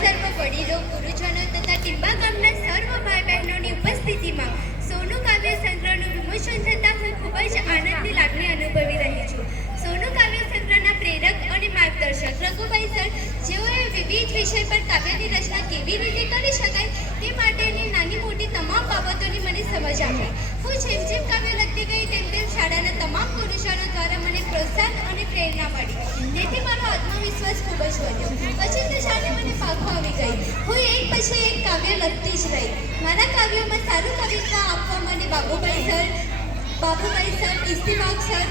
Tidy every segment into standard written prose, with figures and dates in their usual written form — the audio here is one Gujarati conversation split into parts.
સર્વ વડીલો, ગુરુજનો તથા ટીંબા ગામના સર્વ ભાઈ બહેનોની ઉપસ્થિતિમાં સોનું કાવ્ય સંગ્રહનું વિમોચન થતાં હું ખૂબ જ આનંદની લાગણી અનુભવી રહી છું. સોનું કાવ્ય સંગ્રહના પ્રેરક અને માર્ગદર્શક રઘુભાઈ સર, જેઓએ વિવિધ વિષય પર કાવ્યની રચના કેવી રીતે કરી શકાય તે માટેની નાની મોટી તમામ બાબતોની મને સમજ આપી. હું જેમ જેમ કાવ્ય લખતી ગઈ તેમ તેમ શાળાના તમામ ગુરુજનો દ્વારા મને પ્રોત્સાહન અને પ્રેરણા મળી. તેથી મારો આત્મવિશ્વાસ ખૂબ જ વધ્યો. પછી તે જાણે મને પાખો આવી ગઈ. હું એક પછી એક કાવ્ય લખતી જ રહી. મારા કાવ્યોમાં સારું કવિતા આપવા મને Babubhai sir, Istifaq sir,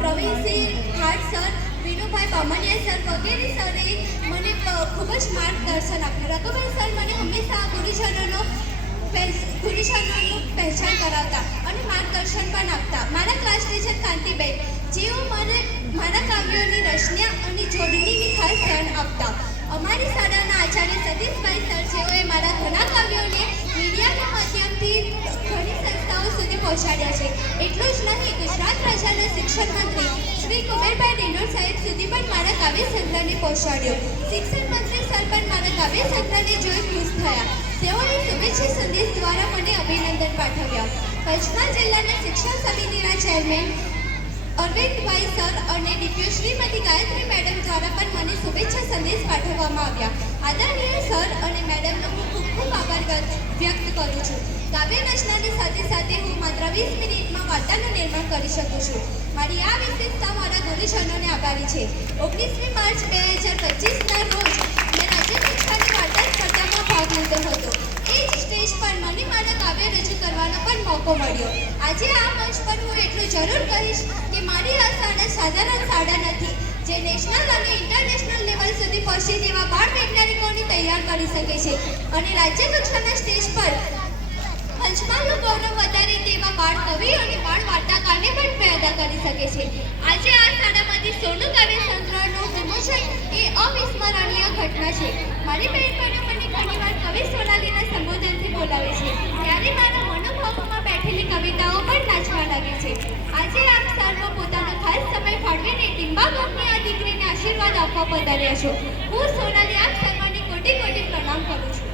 Pravinsinh Khat sir, Vinubhai Bamaniya sir વગેરે સરે મને ખૂબ જ માર્ગદર્શન આપ્યું. રઘુભાઈ સર મને હંમેશા ગુરુજનોનું પહેચાન કરાવતા અને માર્ગદર્શન પણ આપતા. મારા ક્લાસ ટીચર કાંતિબેન, જેઓ મને મારા કાવ્યોની રચના અને જોડણીની ખાસ ધ્યાન આપતા. અમારી શાળાના આચાર્ય સતીશભાઈ સર, જેઓએ મારા ઘણા કાવ્યોને મીડિયાના માધ્યમથી ઘણી સંસ્થાઓ સુધી પહોંચાડ્યા છે. એટલું જ નહીં, ગુજરાત રાજ્યના શિક્ષણ મંત્રી શ્રી કુબેરભાઈ રેનોડ સાહેબ સુધી પણ મારા કાવ્ય સંગ્રહને પહોંચાડ્યો. શિક્ષણ મંત્રી સર પણ મારા કાવ્ય સંગ્રહને જોઈ ખુશ થયા. તેઓએ શુભેચ્છા સંદેશ દ્વારા મને અભિનંદન પાઠવ્યા. પંચમહાલ જિલ્લાના શિક્ષણ સમિતિના ચેરમેન અરવિંદભાઈ સર અને ડીપીઓ શ્રીમતી ગાયત્રી મેડમ દ્વારા પણ મને શુભેચ્છા સંદેશ પાઠવવામાં આવ્યા. આદરણીય સર અને મેડમનો હું ખૂબ ખૂબ આભાર વ્યક્ત કરું છું. કાવ્ય રચનાની સાથે સાથે હું માત્ર 20 મિનિટમાં વાર્તાનું નિર્માણ કરી શકું છું. મારી આ વિશેષતા મારા ગુરુજનોને આભારી છે. 19મી માર્ચ 2025ના રોજ મેં રાજ્ય કક્ષાની વાર્તા સ્પર્ધામાં ભાગ લીધો હતો. એ જ સ્ટેજ પર મને મારા કાવ્ય રજૂ કરવાનો પણ મોકો મળ્યો. આજે આ મંચ પર હું એટલું જરૂર કહીશ કે મારી આ શાળા સાધારણ શાળા નથી, જે નેશનલ અને ઇન્ટરનેશનલ લેવલ સુધી પહોંચે તેવા બાળ વૈજ્ઞાનિકોને તૈયાર કરી શકે છે અને રાજ્ય કક્ષાના સ્ટેજ પર પંચમહાલનું ગૌરવ વધારે તેવા બાળ કવિ અને બાળ વાર્તાકારને પણ પેદા કરી શકે છે. આજે આ શાળામાંથી સોનું કાવ્ય સંગ્રહનું વિમોચન એ અવિસ્મરણીય ઘટના છે. મારી બહેનપણીઓ મને ઘણીવાર કવિ સોનાલીના સંબોધનથી બોલાવે છે, ત્યારે મારા મનોભાવોમાં બેઠેલી કવિતાઓ પણ નાચવા લાગે છે. આજે આપ સર્વ પોતાનો ખાસ સમય ફાળવીને ટીંબા ગામની આ દીકરીને આશીર્વાદ આપવા પધાર્યા છો. હું સોનાલી આપ સર્વને કોટી કોટી પ્રણામ કરું છું.